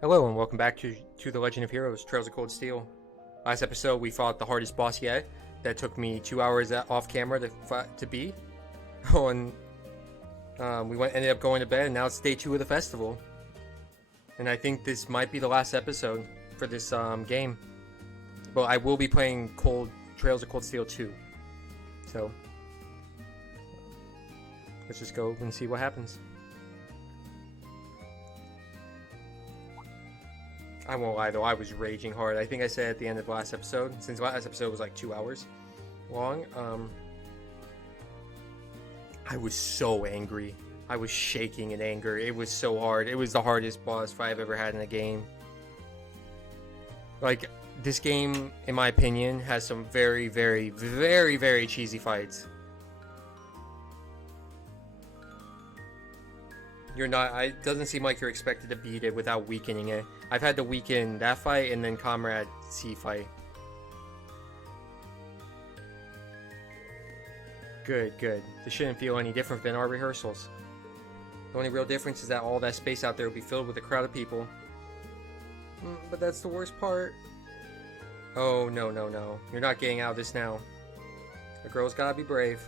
Hello and welcome back to The Legend of Heroes, Trails of Cold Steel. Last episode we fought the hardest boss yet. That took me 2 hours off camera to beat. Oh, and ended up going to bed, and now it's day 2 of the festival. And I think this might be the last episode for this game. But I will be playing Trails of Cold Steel 2. So, let's just go and see what happens. I won't lie though, I was raging hard. I think I said at the end of the last episode, since the last episode was like 2 hours long, I was so angry. I was shaking in anger. It was so hard. It was the hardest boss fight I've ever had in a game. Like, this game, in my opinion, has some very, very, very, very cheesy fights. It doesn't seem like you're expected to beat it without weakening it. I've had to weaken that fight and then Comrade C fight. Good. This shouldn't feel any different than our rehearsals. The only real difference is that all that space out there will be filled with a crowd of people. But that's the worst part. Oh, no. You're not getting out of this now. A girl's gotta be brave.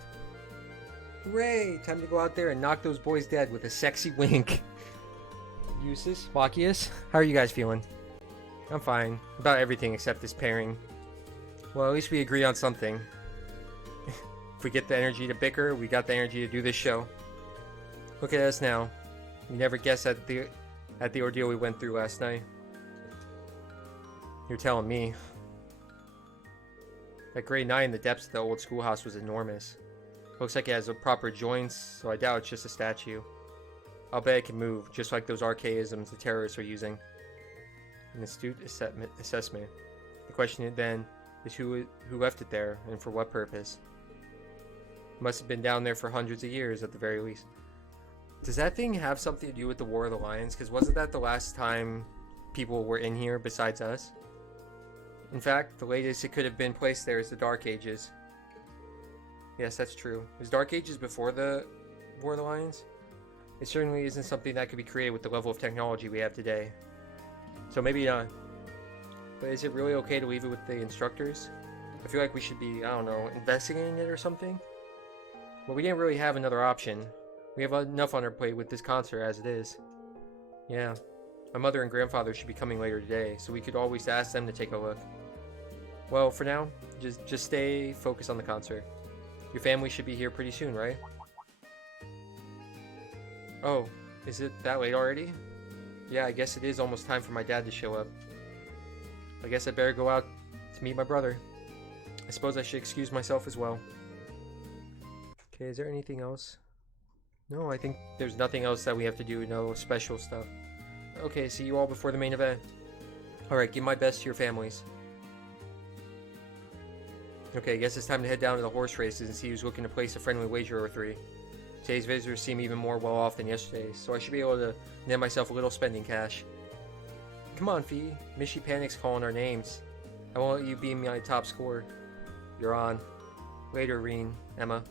Hooray! Time to go out there and knock those boys dead with a sexy wink. Eustace, Wakius, how are you guys feeling? I'm fine. About everything except this pairing. Well, at least we agree on something. If we get the energy to bicker, we got the energy to do this show. Look at us now. You never guessed at the ordeal we went through last night. You're telling me. That grade 9 in the depths of the old schoolhouse was enormous. Looks like it has proper joints, so I doubt it's just a statue. I'll bet it can move, just like those archaisms the terrorists are using. An astute assessment. The question then is who left it there, and for what purpose? It must have been down there for hundreds of years at the very least. Does that thing have something to do with the War of the Lions? Because wasn't that the last time people were in here besides us? In fact, the latest it could have been placed there is the Dark Ages. Yes, that's true. Is Dark Ages before the War of the Lions? It certainly isn't something that could be created with the level of technology we have today. So maybe not. But is it really okay to leave it with the instructors? I feel like we should be, I don't know, investigating it or something? Well, we didn't really have another option. We have enough on our plate with this concert as it is. Yeah. My mother and grandfather should be coming later today, so we could always ask them to take a look. Well, for now, just stay focused on the concert. Your family should be here pretty soon, right? Oh, is it that late already? Yeah, I guess it is almost time for my dad to show up. I guess I better go out to meet my brother. I suppose I should excuse myself as well. Okay, is there anything else? No, I think there's nothing else that we have to do, no special stuff. Okay, see you all before the main event. Alright, give my best to your families. Okay, I guess it's time to head down to the horse races and see who's looking to place a friendly wager or 3. Today's visitors seem even more well off than yesterday's, so I should be able to net myself a little spending cash. Come on, Fee. Mishy Panic's calling our names. I won't let you be my top scorer. You're on. Later, Reen, Emma.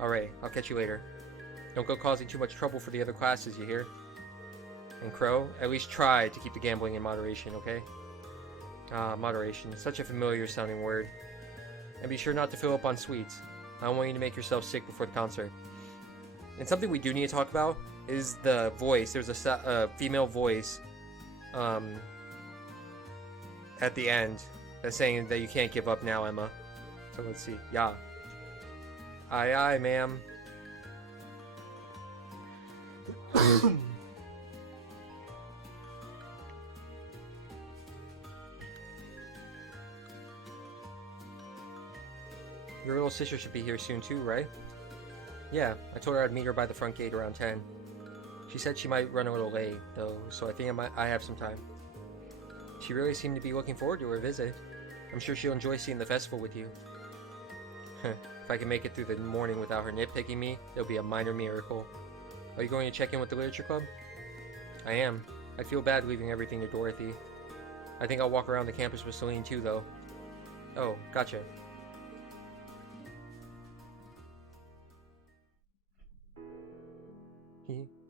Alright, I'll catch you later. Don't go causing too much trouble for the other classes, you hear? And Crow, at least try to keep the gambling in moderation, okay? Moderation. Such a familiar sounding word. And be sure not to fill up on sweets. I don't want you to make yourself sick before the concert. And something we do need to talk about is the voice. There's a female voice at the end that's saying that you can't give up now, Emma. So let's see. Yeah. Aye, ma'am. Your little sister should be here soon too, right? Yeah, I told her I'd meet her by the front gate around 10. She said she might run a little late, though, so I think I have some time. She really seemed to be looking forward to her visit. I'm sure she'll enjoy seeing the festival with you. If I can make it through the morning without her nitpicking me, it'll be a minor miracle. Are you going to check in with the literature club? I am. I feel bad leaving everything to Dorothy. I think I'll walk around the campus with Celine too, though. Oh, gotcha.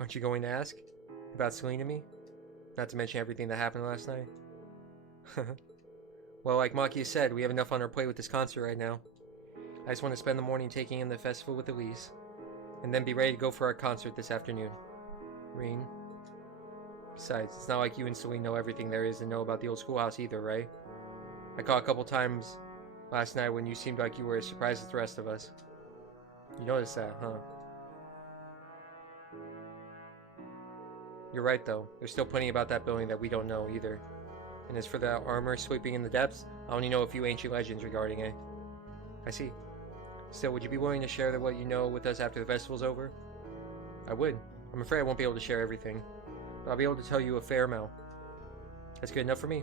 Aren't you going to ask? About Celine and me? Not to mention everything that happened last night. Well, like Makia said, we have enough on our plate with this concert right now. I just want to spend the morning taking in the festival with Elise, and then be ready to go for our concert this afternoon. Reen. Besides, it's not like you instantly know everything there is to know about the old schoolhouse either, right? I caught a couple times last night when you seemed like you were as surprised as the rest of us. You noticed that, huh? You're right, though. There's still plenty about that building that we don't know either. And as for that armor sleeping in the depths, I only know a few ancient legends regarding it. I see. Still, would you be willing to share what you know with us after the festival's over? I would. I'm afraid I won't be able to share everything, but I'll be able to tell you a fair amount. That's good enough for me.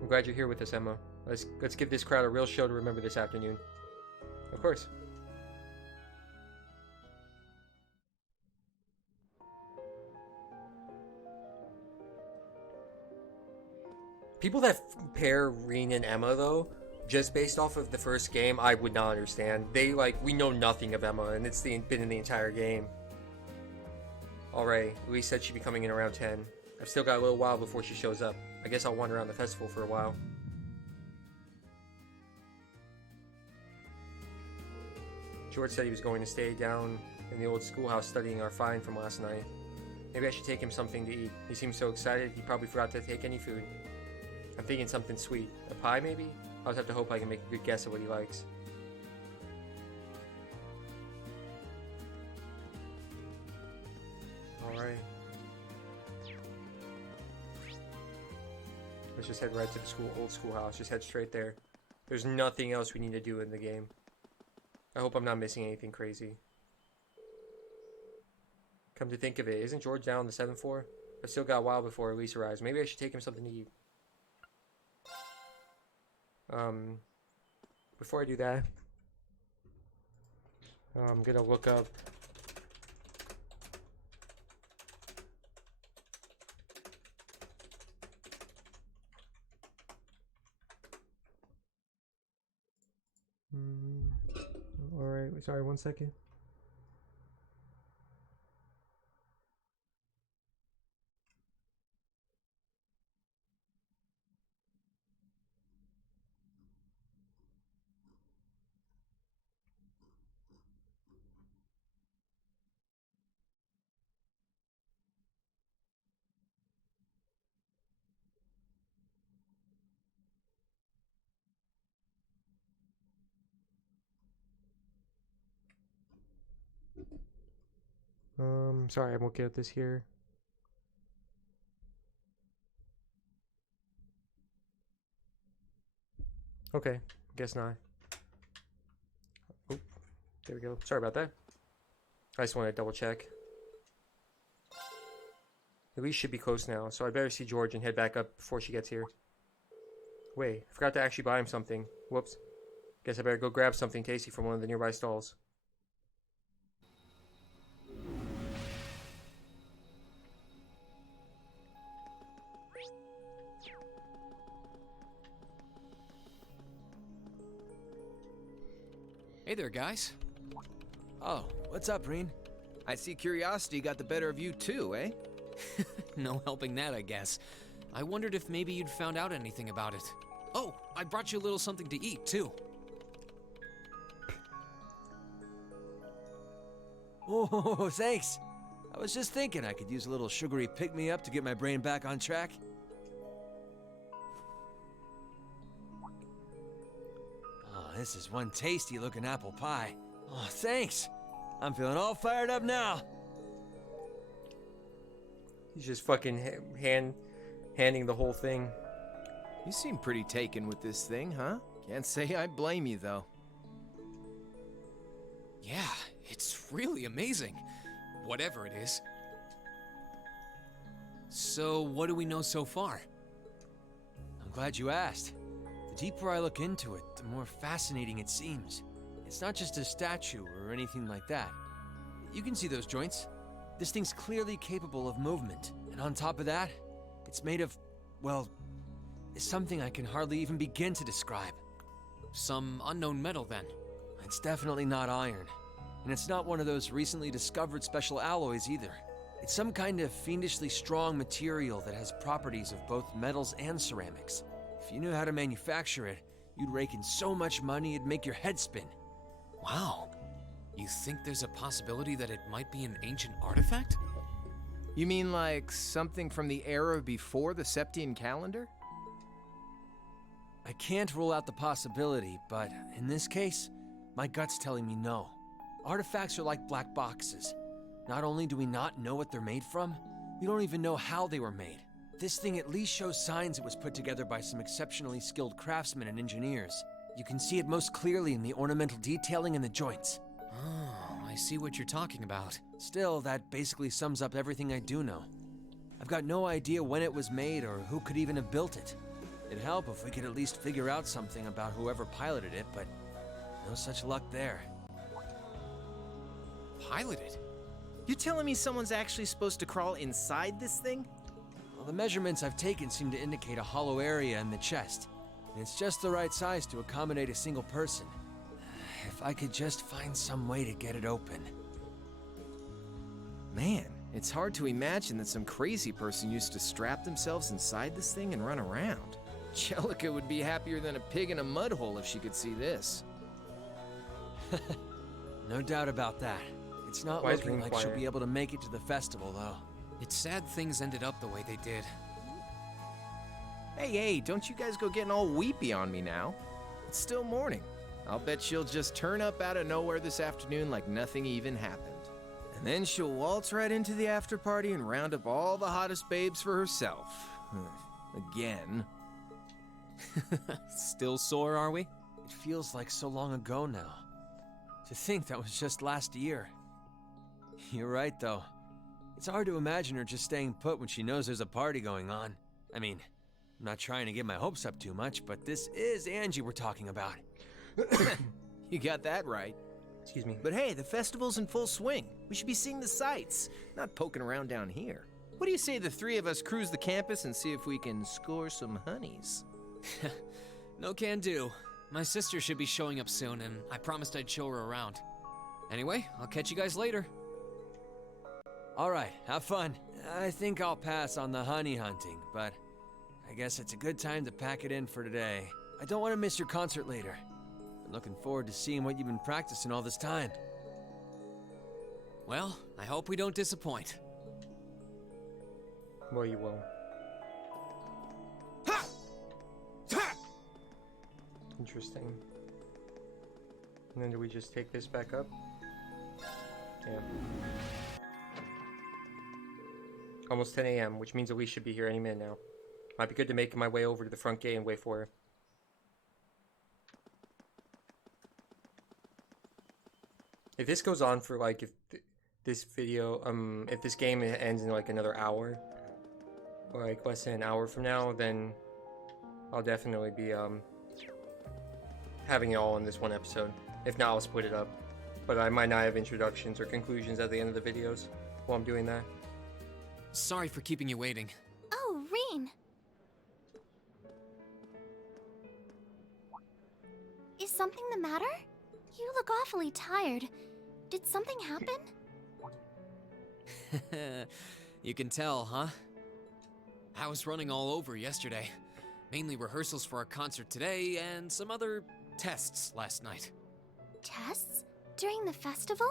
I'm glad you're here with us, Emma. Let's give this crowd a real show to remember this afternoon. Of course. People that pair Reen and Emma, though, just based off of the first game, I would not understand. We know nothing of Emma, and it's been in the entire game. Alright, Elise said she'd be coming in around 10. I've still got a little while before she shows up. I guess I'll wander around the festival for a while. George said he was going to stay down in the old schoolhouse studying our find from last night. Maybe I should take him something to eat. He seems so excited he probably forgot to take any food. I'm thinking something sweet. A pie, maybe? I'll just have to hope I can make a good guess at what he likes. Alright. Let's just head right to the old schoolhouse. Just head straight there. There's nothing else we need to do in the game. I hope I'm not missing anything crazy. Come to think of it, isn't George down on the 7th floor? I've still got a while before Elise arrives. Maybe I should take him something to eat. Before I do that, I'm gonna look up alright, sorry, 1 second. Sorry, I'm looking at this here. Okay, guess not. Oh, there we go. Sorry about that. I just want to double check. Elise should be close now, so I better see George and head back up before she gets here. Wait, I forgot to actually buy him something. Whoops. Guess I better go grab something tasty from one of the nearby stalls. Hey there, guys. Oh, what's up, Reen? I see curiosity got the better of you too, eh? No helping that, I guess. I wondered if maybe you'd found out anything about it. Oh, I brought you a little something to eat, too. Oh, thanks. I was just thinking I could use a little sugary pick-me-up to get my brain back on track. Oh, this is one tasty-looking apple pie. Oh, thanks. I'm feeling all fired up now. He's just fucking handing the whole thing. You seem pretty taken with this thing, huh? Can't say I blame you, though. Yeah, it's really amazing. Whatever it is. So, what do we know so far? I'm glad you asked. The deeper I look into it, the more fascinating it seems. It's not just a statue or anything like that. You can see those joints. This thing's clearly capable of movement. And on top of that, it's made of, well, something I can hardly even begin to describe. Some unknown metal, then. It's definitely not iron. And it's not one of those recently discovered special alloys either. It's some kind of fiendishly strong material that has properties of both metals and ceramics. If you knew how to manufacture it, you'd rake in so much money it'd make your head spin. Wow. You think there's a possibility that it might be an ancient artifact? You mean like something from the era before the Septian calendar? I can't rule out the possibility, but in this case, my gut's telling me no. Artifacts are like black boxes. Not only do we not know what they're made from, we don't even know how they were made. This thing at least shows signs it was put together by some exceptionally skilled craftsmen and engineers. You can see it most clearly in the ornamental detailing in the joints. Oh, I see what you're talking about. Still, that basically sums up everything I do know. I've got no idea when it was made or who could even have built it. It'd help if we could at least figure out something about whoever piloted it, but no such luck there. Piloted? You telling me someone's actually supposed to crawl inside this thing? Well, the measurements I've taken seem to indicate a hollow area in the chest, and it's just the right size to accommodate a single person. If I could just find some way to get it open. Man, it's hard to imagine that some crazy person used to strap themselves inside this thing and run around. Jellica would be happier than a pig in a mud hole if she could see this. No doubt about that. It's not Why is looking Ring like she'll quiet? be able to make it to the festival, though. It's sad things ended up the way they did. Hey, don't you guys go getting all weepy on me now. It's still morning. I'll bet she'll just turn up out of nowhere this afternoon like nothing even happened. And then she'll waltz right into the after party and round up all the hottest babes for herself. Again. Still sore, are we? It feels like so long ago now. To think that was just last year. You're right, though. It's hard to imagine her just staying put when she knows there's a party going on. I mean, I'm not trying to get my hopes up too much, but this is Angie we're talking about. You got that right. Excuse me. But hey, the festival's in full swing. We should be seeing the sights, not poking around down here. What do you say the three of us cruise the campus and see if we can score some honeys? No can do. My sister should be showing up soon, and I promised I'd show her around. Anyway, I'll catch you guys later. All right, have fun. I think I'll pass on the honey hunting, but I guess it's a good time to pack it in for today. I don't want to miss your concert later. I'm looking forward to seeing what you've been practicing all this time. Well, I hope we don't disappoint. Well, you will. Ha! Ha! Interesting. And then do we just take this back up? Yeah. Almost 10 a.m., which means Elise should be here any minute now. Might be good to make my way over to the front gate and wait for her. If this goes on for like, if this video, if this game ends in like another hour, or like less than an hour from now, then I'll definitely be having it all in this one episode. If not, I'll split it up. But I might not have introductions or conclusions at the end of the videos while I'm doing that. Sorry for keeping you waiting. Oh, Reen. Is something the matter? You look awfully tired. Did something happen? You can tell, huh? I was running all over yesterday. Mainly rehearsals for our concert today and some other tests last night. Tests? During the festival?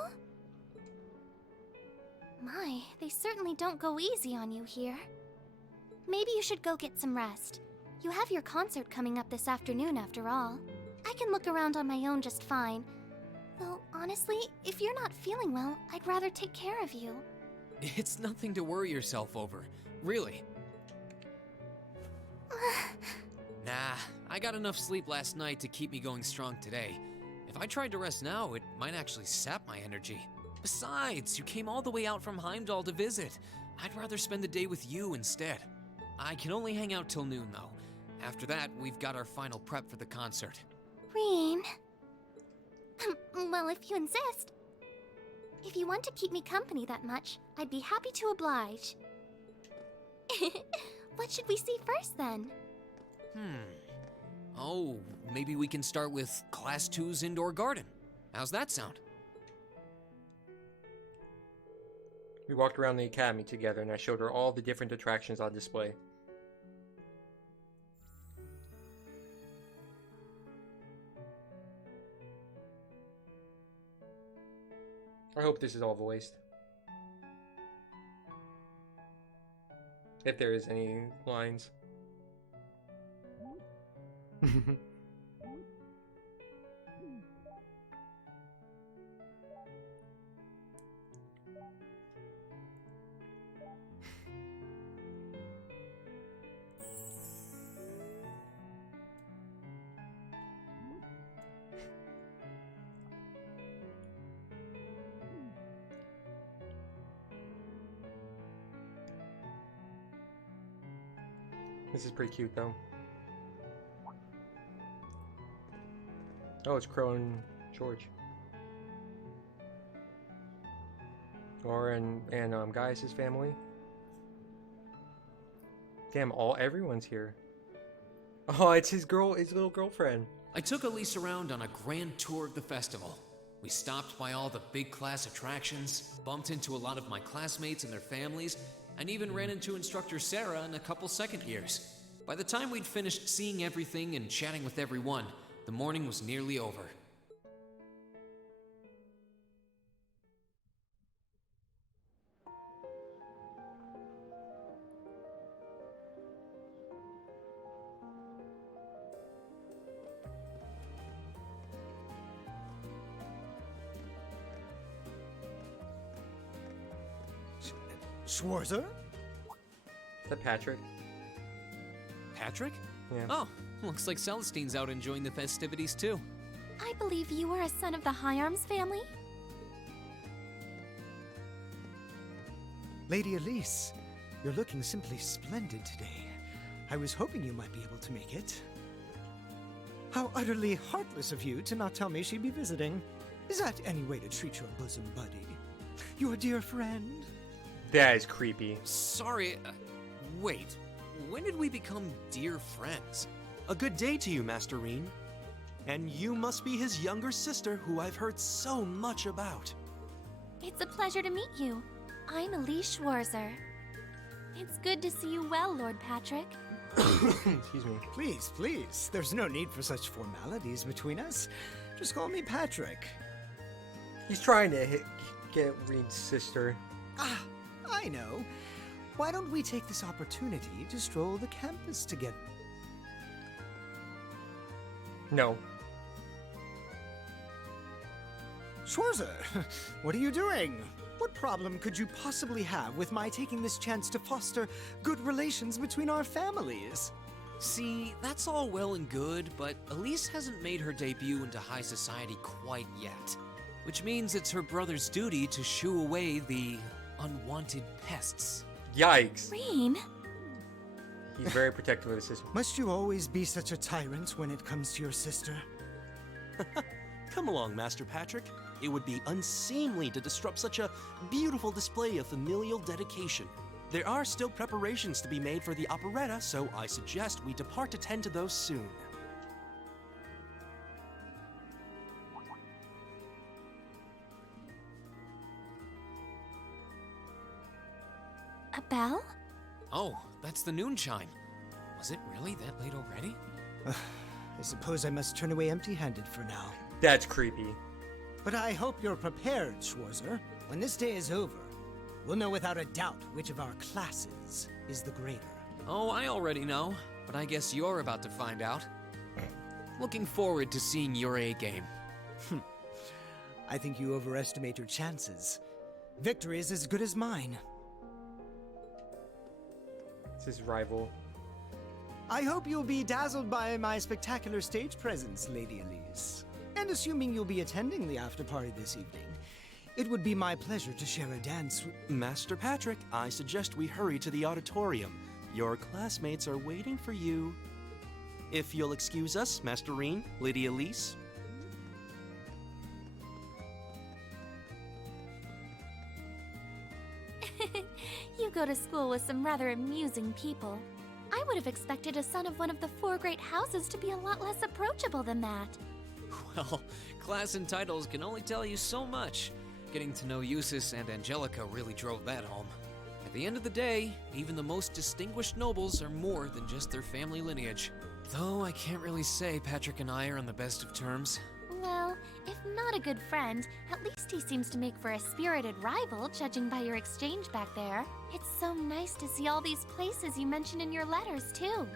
My, they certainly don't go easy on you here. Maybe you should go get some rest. You have your concert coming up this afternoon after all. I can look around on my own just fine. Though, honestly, if you're not feeling well, I'd rather take care of you. It's nothing to worry yourself over, really. Nah, I got enough sleep last night to keep me going strong today. If I tried to rest now, it might actually sap my energy. Besides, you came all the way out from Heimdall to visit. I'd rather spend the day with you instead. I can only hang out till noon, though. After that, we've got our final prep for the concert. Reen. Well, if you insist. If you want to keep me company that much, I'd be happy to oblige. What should we see first, then? Oh, maybe we can start with Class 2's indoor garden. How's that sound? We walked around the academy together, and I showed her all the different attractions on display. I hope this is all voiced. If there is any lines. This is pretty cute, though. Oh, it's Crow and George. Or and Gaius' family. Damn, everyone's here. Oh, it's his little girlfriend. I took Elise around on a grand tour of the festival. We stopped by all the big class attractions, bumped into a lot of my classmates and their families, and even ran into instructor Sarah and a couple second years. By the time we'd finished seeing everything and chatting with everyone, the morning was nearly over. Schwarzer? Is that Patrick? Patrick? Yeah. Oh, looks like Celestine's out enjoying the festivities too. I believe you are a son of the High Arms family? Lady Elise, you're looking simply splendid today. I was hoping you might be able to make it. How utterly heartless of you to not tell me she'd be visiting. Is that any way to treat your bosom buddy? Your dear friend? That is creepy. Sorry, wait. When did we become dear friends? A good day to you, Master Reen. And you must be his younger sister who I've heard so much about. It's a pleasure to meet you. I'm Elise Schwarzer. It's good to see you well, Lord Patrick. Excuse me. Please, please. There's no need for such formalities between us. Just call me Patrick. He's trying to get Reed's sister. Ah, I know. Why don't we take this opportunity to stroll the campus together? No. Schwarzer, what are you doing? What problem could you possibly have with my taking this chance to foster good relations between our families? See, that's all well and good, but Elise hasn't made her debut into high society quite yet. Which means it's her brother's duty to shoo away the unwanted pests. Yikes. Reen? He's very protective of his sister. Must you always be such a tyrant when it comes to your sister? Come along, Master Patrick. It would be unseemly to disrupt such a beautiful display of familial dedication. There are still preparations to be made for the operetta, so I suggest we depart to tend to those soon. A bell? Oh, that's the noon chime. Was it really that late already? I suppose I must turn away empty-handed for now. That's creepy. But I hope you're prepared, Schwarzer. When this day is over, we'll know without a doubt which of our classes is the greater. Oh, I already know, but I guess you're about to find out. Looking forward to seeing your A-game. I think you overestimate your chances. Victory is as good as mine. It's his rival. I hope you'll be dazzled by my spectacular stage presence, Lady Elise. And assuming you'll be attending the after-party this evening, it would be my pleasure to share a dance with... Master Patrick, I suggest we hurry to the auditorium. Your classmates are waiting for you. If you'll excuse us, Master Reen, Lady Elise. You go to school with some rather amusing people. I would have expected a son of one of the 4 great houses to be a lot less approachable than that. Well, class and titles can only tell you so much. Getting to know Eustace and Angelica really drove that home. At the end of the day, even the most distinguished nobles are more than just their family lineage. Though I can't really say Patrick and I are on the best of terms. Well, if not a good friend, at least he seems to make for a spirited rival, judging by your exchange back there. It's so nice to see all these places you mentioned in your letters, too.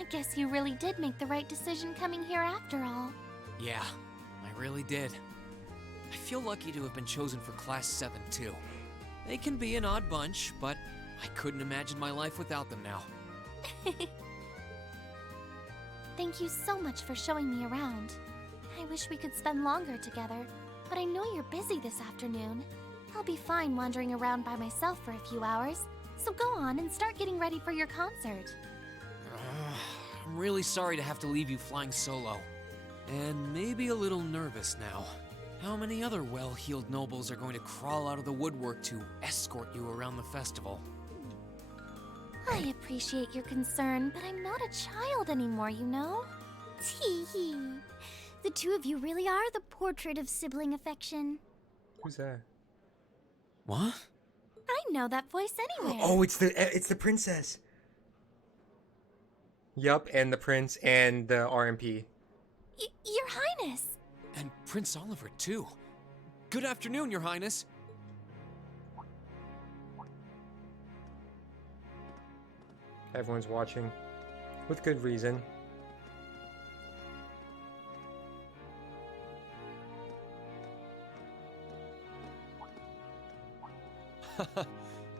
I guess you really did make the right decision coming here after all. Yeah, I really did. I feel lucky to have been chosen for Class 7, too. They can be an odd bunch, but I couldn't imagine my life without them now. Thank you so much for showing me around. I wish we could spend longer together, but I know you're busy this afternoon. I'll be fine wandering around by myself for a few hours, so go on and start getting ready for your concert. I'm really sorry to have to leave you flying solo. And maybe a little nervous now. How many other well-heeled nobles are going to crawl out of the woodwork to escort you around the festival? I appreciate your concern, but I'm not a child anymore, you know? Tee-hee. The two of you really are the portrait of sibling affection. Who's that? What? I know that voice anyway. Oh, it's the princess. Yup, and the prince and the RMP. Your Highness. And Prince Oliver, too. Good afternoon, Your Highness. Everyone's watching. With good reason.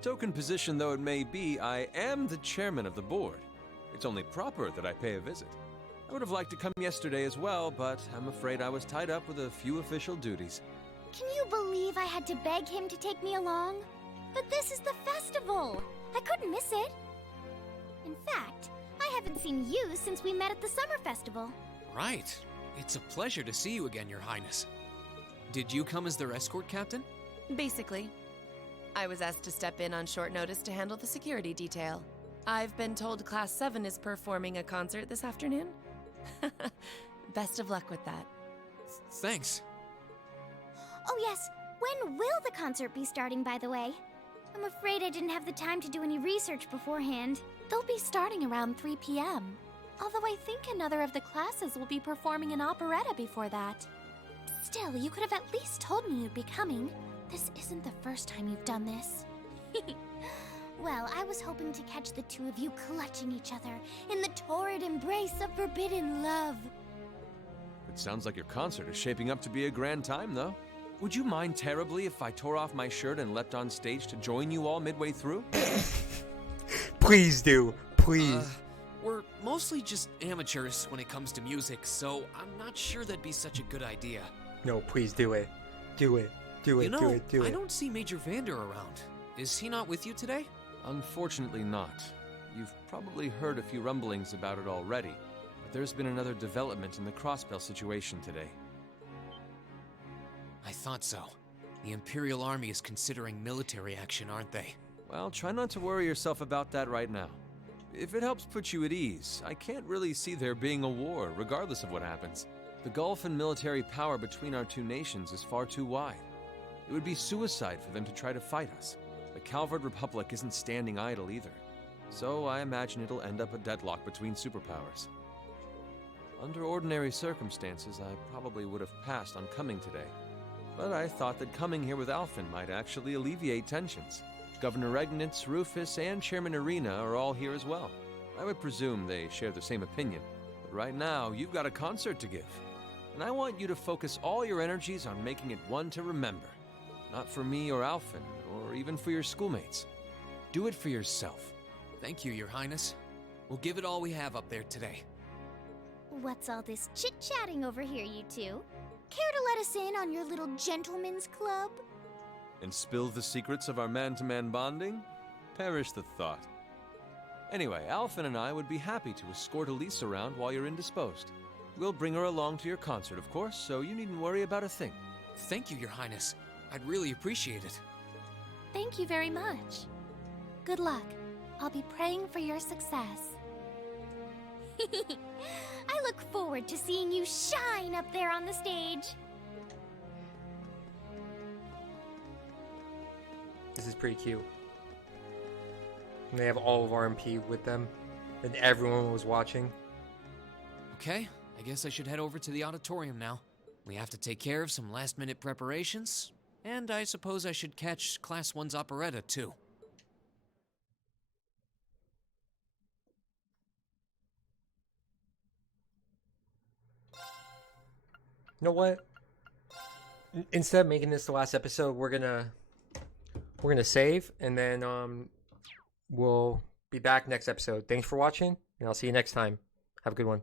Token position though it may be, I am the chairman of the board. It's only proper that I pay a visit. I would have liked to come yesterday as well, but I'm afraid I was tied up with a few official duties. Can you believe I had to beg him to take me along? But this is the festival. I couldn't miss it. In fact, I haven't seen you since we met at the summer festival. Right. It's a pleasure to see you again, Your Highness. Did you come as their escort captain? Basically. I was asked to step in on short notice to handle the security detail. I've been told Class 7 is performing a concert this afternoon. Best of luck with that. Thanks. Oh yes, when will the concert be starting, by the way? I'm afraid I didn't have the time to do any research beforehand. They'll be starting around 3 p.m. Although I think another of the classes will be performing an operetta before that. Still, you could have at least told me you'd be coming. This isn't the first time you've done this. Well, I was hoping to catch the two of you clutching each other in the torrid embrace of forbidden love. It sounds like your concert is shaping up to be a grand time, though. Would you mind terribly if I tore off my shirt and leapt on stage to join you all midway through? Please do. Please. We're mostly just amateurs when it comes to music, so I'm not sure that'd be such a good idea. No, please do it. Do it. Do it. You know, do it. Do it. I don't see Major Vander around. Is he not with you today? Unfortunately not. You've probably heard a few rumblings about it already, but there's been another development in the Crossbell situation today. I thought so. The Imperial Army is considering military action, aren't they? Well, try not to worry yourself about that right now. If it helps put you at ease, I can't really see there being a war, regardless of what happens. The gulf in military power between our two nations is far too wide. It would be suicide for them to try to fight us. The Calvard Republic isn't standing idle either. So I imagine it'll end up a deadlock between superpowers. Under ordinary circumstances, I probably would have passed on coming today. But I thought that coming here with Alphen might actually alleviate tensions. Governor Regnitz, Rufus, and Chairman Arena are all here as well. I would presume they share the same opinion. But right now, you've got a concert to give. And I want you to focus all your energies on making it one to remember. Not for me or Alphen, or even for your schoolmates. Do it for yourself. Thank you, Your Highness. We'll give it all we have up there today. What's all this chit-chatting over here, you two? Care to let us in on your little gentleman's club? And spill the secrets of our man-to-man bonding? Perish the thought. Anyway, Alphen and I would be happy to escort Elise around while you're indisposed. We'll bring her along to your concert, of course, so you needn't worry about a thing. Thank you, Your Highness. I'd really appreciate it. Thank you very much. Good luck. I'll be praying for your success. I look forward to seeing you shine up there on the stage. this is pretty cute. And they have all of RMP with them, and everyone was watching. Okay, I guess I should head over to the auditorium now. We have to take care of some last-minute preparations, and I suppose I should catch Class 1's operetta, too. You know what? Instead of making this the last episode, we're gonna save, and then we'll be back next episode. Thanks for watching, and I'll see you next time. Have a good one.